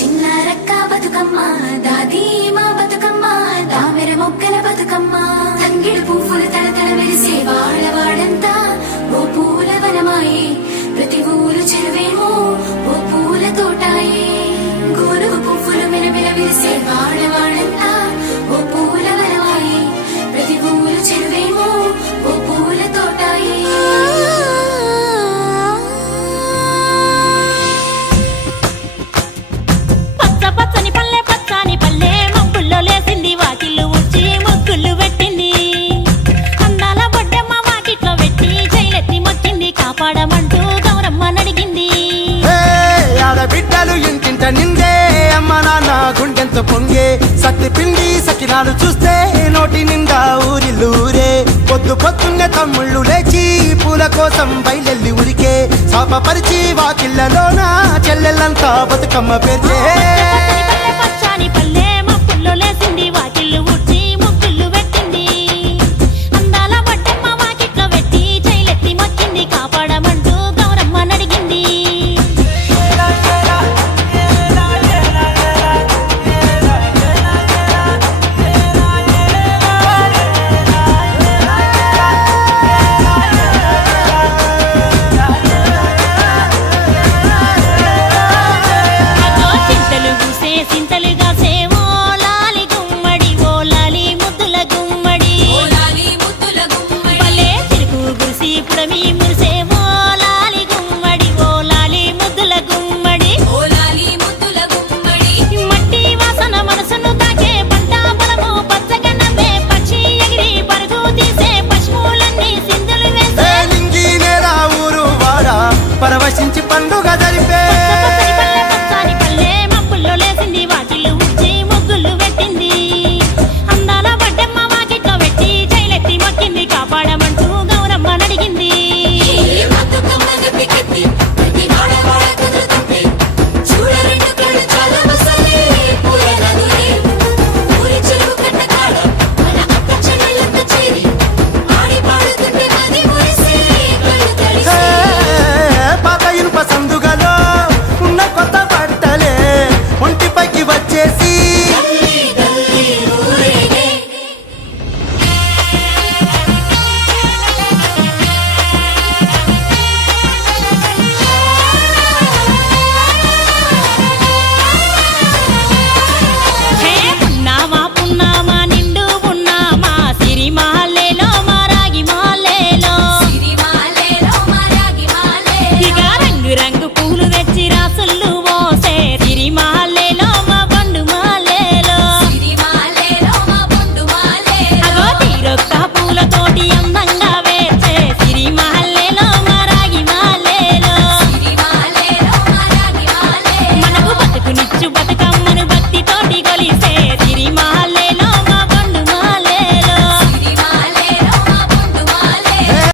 చిన్నారక్క బతుకమ్మ దాది మా బతుకమ్మ దామెర మొక్కల బతుకమ్మ తంగిడు పువ్వులు తడతడ మెరిసే వాడవాడంతా ఓ పూల వనమాయే ప్రతి ఊరు చెరువేమో ఓ పూల తోటాయే గోరుగు పువ్వులు మెరమెర విరిసే వాడవాడంతా ఓ పూల వనమాయే ప్రతి ఊరు చెరువేమో ఓ పూల తోటాయే పచ్చని పల్లె పచ్చని పల్లె మబ్బుల్లో లేసింది వాకిళ్ళు ఊడ్చి ముగ్గులు పెట్టింది అందాల బొడ్డమ్మ వాకిట్లో పెట్టి జైలెత్తి మొక్కింది కాపాడమంటూ గౌరమ్మ నడిగింది ఆడబిడ్డలు ఇంటింట నిందే అమ్మ నాన్న గుండెంత పొంగే సత్తి పిండి సకినాలు చూస్తే నోటి నిండా ఊరిల్లూరే పొద్దు పొద్దున్నే తమ్ముళ్ళు లేచి పూల కోసం బయలెల్లి ఉరికే శాపపరిచి వాకిళ్ళలోన చెల్లెళ్ళంతా బతుకమ్మ పేర్చే